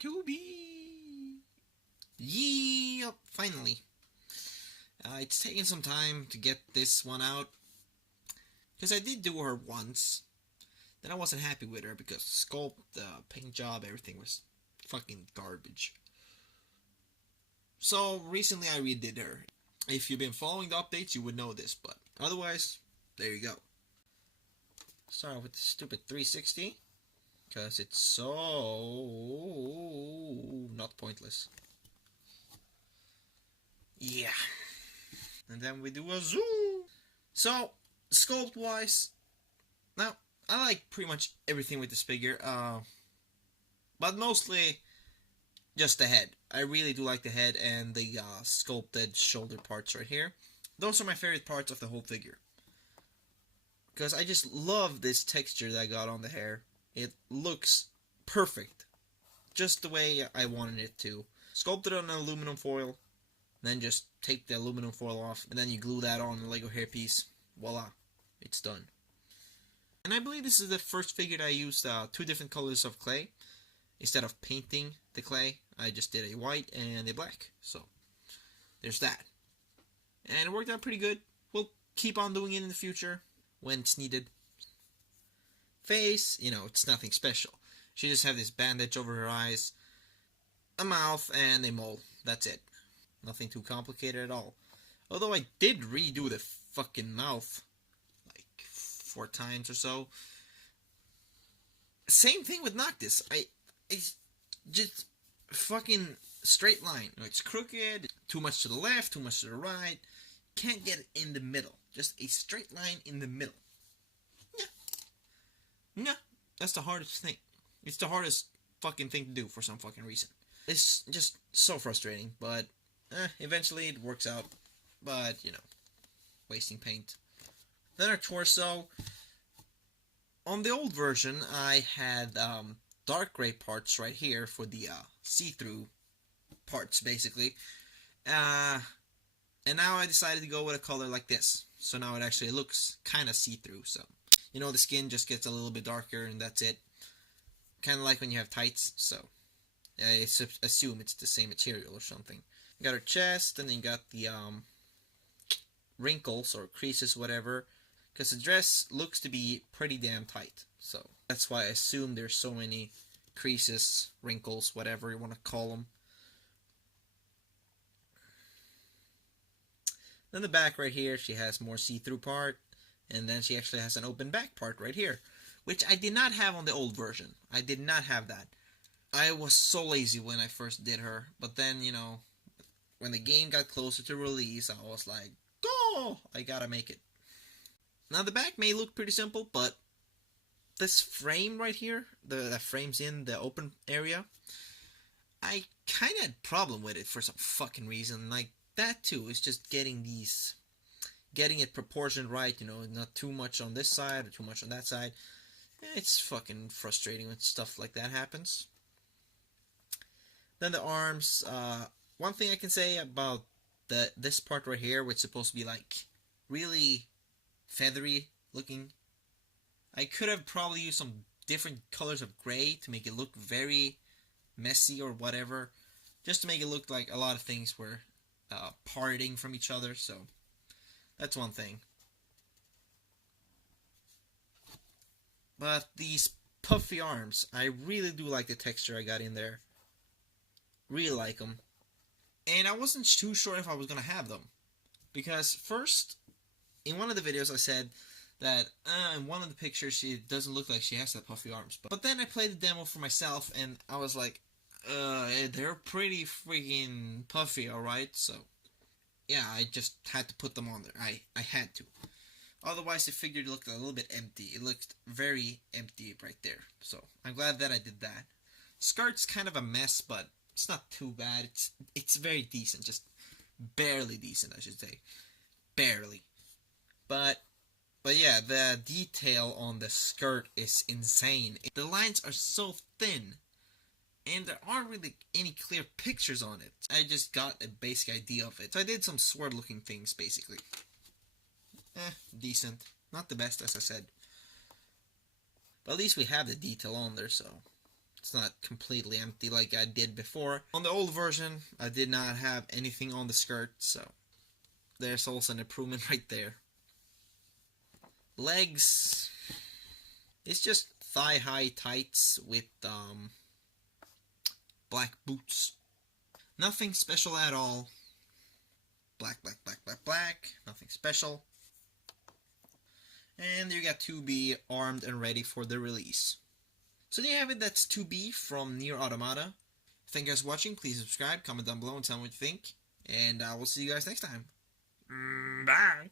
to be. Yeah, finally. It's taken some time to get this one out. Because I did do her once. Then I wasn't happy with her because sculpt, the paint job, everything was fucking garbage. So recently I redid her. If you've been following the updates, you would know this, but otherwise, there you go. Start with the stupid 360. Because it's so not pointless. Yeah. And then we do a zoom. So, sculpt wise, now I like pretty much everything with this figure. But mostly just the head. I really do like the head and the sculpted shoulder parts right here. Those are my favorite parts of the whole figure. Because I just love this texture that I got on the hair. It looks perfect. Just the way I wanted it to. Sculpted on an aluminum foil. Then just take the aluminum foil off. And then you glue that on the Lego hairpiece. Voila. It's done. And I believe this is the first figure that I used 2 different colors of clay. Instead of painting the clay, I just did a white and a black. So, there's that. And it worked out pretty good. We'll keep on doing it in the future when it's needed. Face, it's nothing special. She just have this bandage over her eyes, a mouth, and a mole. That's it. Nothing too complicated at all. Although I did redo the fucking mouth like 4 times or so. Same thing with Noctis. It's just fucking straight line. It's crooked, too much to the left, too much to the right. Can't get it in the middle. Just a straight line in the middle. Yeah, that's the hardest thing. It's the hardest fucking thing to do for some fucking reason. It's just so frustrating, but eventually it works out. But, wasting paint. Then our torso. On the old version, I had dark gray parts right here for the see-through parts, basically. And now I decided to go with a color like this. So now it actually looks kind of see-through. So, the skin just gets a little bit darker and that's it. Kind of like when you have tights. So, I assume it's the same material or something. You got her chest, and then you got the wrinkles or creases, whatever. Because the dress looks to be pretty damn tight. So, that's why I assume there's so many creases, wrinkles, whatever you want to call them. Then the back right here, she has more see-through part. And then she actually has an open back part right here. Which I did not have on the old version. I did not have that. I was so lazy when I first did her. But then, when the game got closer to release, I was like, go! I gotta make it. Now the back may look pretty simple, but this frame right here, that frames in the open area, I kind of had a problem with it for some fucking reason. Like, that too is just getting it proportioned right, not too much on this side or too much on that side. It's fucking frustrating when stuff like that happens. Then the arms, one thing I can say about this part right here, which is supposed to be like really feathery looking, I could have probably used some different colors of gray to make it look very messy or whatever, just to make it look like a lot of things were parting from each other. So that's one thing. But these puffy arms, I really do like the texture I got in there. Really like them. And I wasn't too sure if I was going to have them. Because first, in one of the videos I said that in one of the pictures she doesn't look like she has that puffy arms. But then I played the demo for myself and I was like, they're pretty freaking puffy, alright? So, yeah, I just had to put them on there. I had to. Otherwise, the figure looked a little bit empty. It looked very empty right there. So, I'm glad that I did that. Skirt's kind of a mess, but it's not too bad. It's very decent. Just barely decent, I should say. Barely. But yeah, the detail on the skirt is insane. The lines are so thin. And there aren't really any clear pictures on it. I just got a basic idea of it. So I did some sword looking things, basically. Decent. Not the best, as I said. But at least we have the detail on there, so It's not completely empty like I did before. On the old version, I did not have anything on the skirt, so there's also an improvement right there. Legs, it's just thigh-high tights with black boots. Nothing special at all. Black, black, black, black, black. Nothing special. And you got 2B armed and ready for the release. So there you have it, that's 2B from NieR Automata. Thank you guys for watching, please subscribe, comment down below and tell me what you think. And I will see you guys next time. Bye!